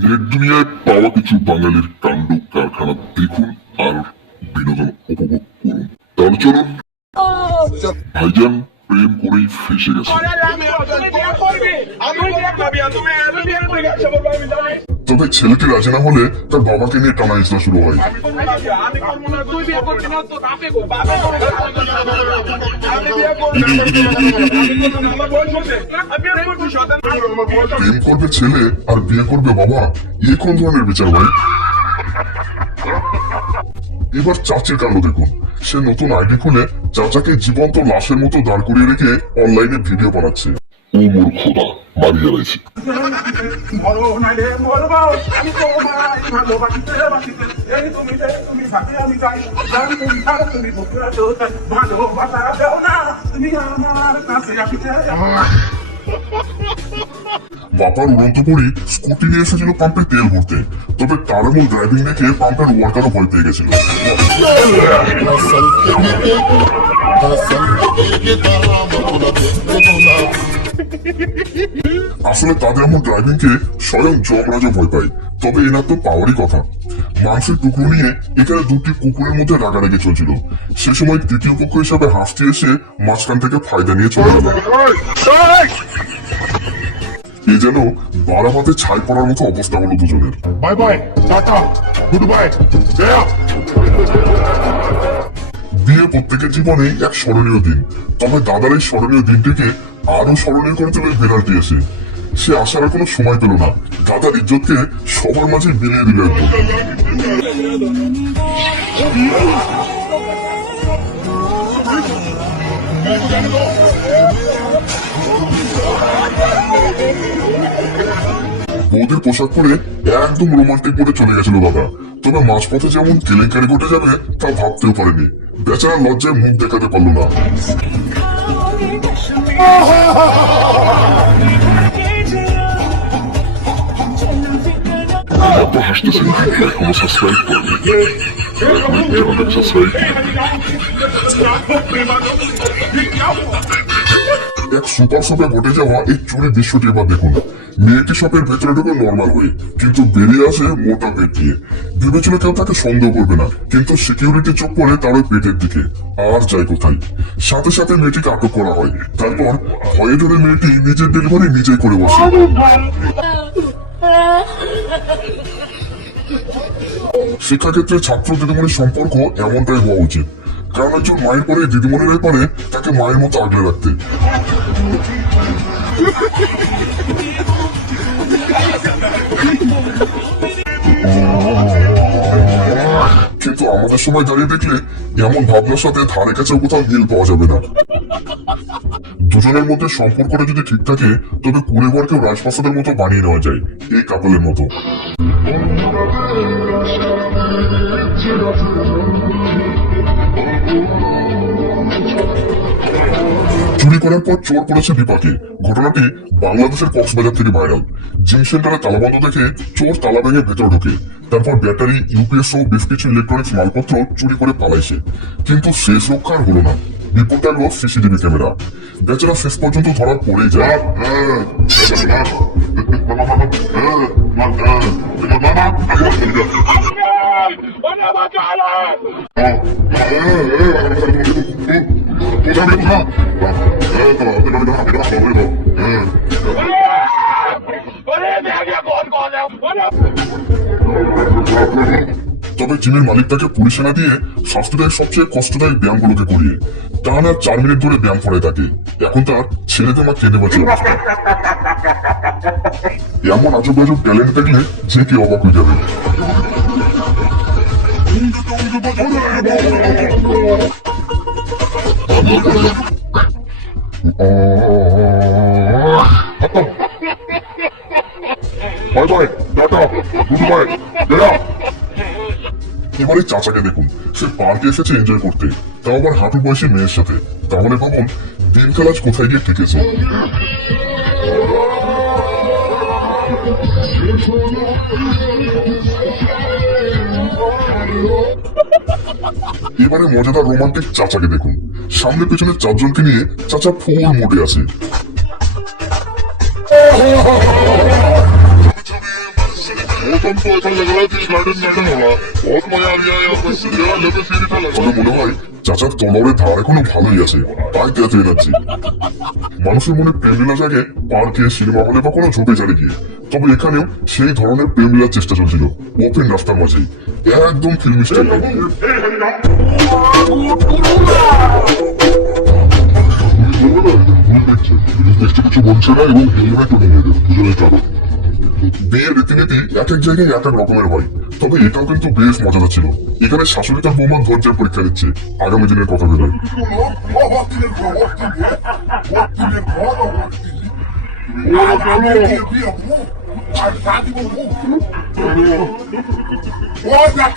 Net দুনিয়ায় পাওয়া কিছু বাঙালির কাণ্ড কারখানা দেখুন আর বিনোদন উপভোগ করুন। তাহলে চলুন। ভাইজান প্রেম করেই ফেসে গেছে, তবে ছেলেটি রাজি না হলে তার বাবাকে নিয়ে টানা ইসলা শুরু হয়। প্রেম করবে ছেলে আর বিয়ে করবে বাবা, এ কোন ধরনের বিচার ভাই? এবার চাচির কাণ্ড দেখুন। সে নতুন আইডি খুলে চাচাকে জীবন্ত লাশের মতো দাঁড় করিয়ে রেখে অনলাইনে ভিডিও বানাচ্ছে। ও মোর খোদা, মারি জ্বালাইছে। বাপার উড়ন্ত পরি স্কুটি নিয়ে এসেছিল পাম্পে তেল ভরতে, তবে তার এমন ড্রাইভিং দেখে পাম্পের ওয়ার্কারও ভয় পেয়ে গেছিল। আসলে তাদের এমন ড্রাইভিং কে স্বয়ং যমরাজও ভয় পায়। তবে এনার তো পাওয়ারই কথা। মাংসের টুকরো নিয়ে এখানে দুটি কুকুরের মধ্যে রাগারাগি চলছিল। সে সময় তৃতীয় পক্ষ হিসাবে হাসতে এসে মাঝখান থেকে ফায়দা নিয়ে চলে গেল। এ যেন বারাবাতে ছাই পড়ার মতো অবস্থা হলো দুজনের। Bye bye, tata, good bye. বিয়ে প্রত্যেকের জীবনে এক স্মরণীয় দিন, তবে দাদার এই স্মরণীয় দিনটিকে আরো স্মরণীয় করে তোলে বিড়ালটি এসে। সে আসার কোনো সময় পেল না, দাদার ইজ্জতকে সবার মাঝে বিলিয়ে দিল একদম। বৌদির পোশাক পরে একদম রোমান্টিক মোডে চলে গেছিল দাদা, তবে মাঝপথে যেমন কেলেঙ্কারি ঘটে যাবে তা ভাবতেও পারেনি। বেচারা লজ্জায় মুখ দেখাতে পারল না। হাসতেছেন, এখনো সাবস্ক্রাইব করবেন। এক সুপার শপে ঘটে যাওয়া এই চুরি দৃশ্যটি এবার দেখুন। মেয়েটি শপের ভেতরে ঢুকে নর্মাল হয়ে, কিন্তু বেরিয়ে আসে মোটা পেট নিয়ে। ভেবেছিল কেউ তাকে সন্দেহ করবে না, কিন্তু সিকিউরিটি চোখ পড়ে তার ওই পেটের দিকে। আর যায় কোথায়? সাথে সাথে মেয়েটিকে আটক করা হয়। তারপর ভয়ে ধরে মেয়েটি নিজের ডেলিভারি নিজেই করে বসে। শিক্ষাক্ষেত্রে ছাত্র দিদিমণির সম্পর্ক এমনটাই হওয়া উচিত, কারণ একজন মায়ের পরে দিদিমণিরাই পারে তাকে মায়ের মতো আগলে রাখতে। কিন্তু আমাদের সময় দাঁড়িয়ে দেখলে এমন ভাবনার সাথে ধারে কাছে কোথাও মিল পাওয়া যাবে না। দুজনের মধ্যে সম্পর্কটা যদি ঠিক থাকে, তবে কুড়ে ঘরকেও রাজপ্রাসাদের মতো বানিয়ে নেওয়া যায়, এই কাপলের মতো। চুরি করার পর চোর পড়েছে বিপাকে। ঘটনাটি বাংলাদেশের কক্সবাজার থেকে ভাইরাল। জিম সেন্টারে তালাবন্ধ দেখে চোর তালা ভেঙে ভেতর ঢোকে। তারপর ব্যাটারি, ইউপিএস ও বেশ কিছু ইলেকট্রনিক্স মালপত্র চুরি করে পালাইছে। কিন্তু শেষ রক্ষা আর হলো না। বিপদটা হলো সিসিটিভি ক্যামেরা। বেচারা শেষ পর্যন্ত ধরা পড়েই যায়। তবে জিমের মালিক তাকে পুলিশে না দিয়ে শাস্তি দেয় সবচেয়ে কষ্টদায়ক ব্যায়ামগুলোকে করিয়ে। টানা 4 মিনিট ধরে ব্যায়াম করে তাকে। এখন তার ছেলেদের মা কেঁদে বাঁচে। এমন আজব আজব ট্যালেন্ট দেখলে যে কি অবাক হয়ে যাবে। এবারে চাচাকে দেখুন, সে পার্কে এসেছে এনজয় করতে, তাও আবার হাঁটু বয়সী মেয়ের সাথে। তাহলে ভাবুন দিন খেলাজ কোথায় গিয়ে ঠেকেছে। এবারে মজাদার রোমান্টিক চাচাকে দেখুন। সামনে পেছনে 4 জনকে নিয়ে চাচা ফুল মোডে আছে। मौसम तो ऐसा लग रहा है कि गार्डन गार्डन होगा बहुत मजा आ गया यार बस जरा लेके सीरी था लगा মনে হয় চাচার তলোয়ারের ধার এখনো ভালোই আছে তাই তেতে এনাচ্ছি মানুষের মনে প্রেম লীলা জাগে পার্কে সিনেমা হলে বা কোনো ঝোপে জারে গিয়ে তবে এখানেও সেই ধরনের প্রেম লীলার চেষ্টা চলছিল ওপেন রাস্তার মাঝেই একদম ফিল্মি স্টাইল কিছু বলছে না এবং হেলমেটও নিয়ে নেবে দুজনের কারণ বিয়ের রীতিনীতি এক এক জায়গায় এক এক রকমের হয় তবে এটাও কিন্তু বেশ মজাদার ছিল এখানে শাশুড়ি তার বৌমার ধৈর্যের পরীক্ষা নিচ্ছে আগামী দিনের কথা ভেবে Oh,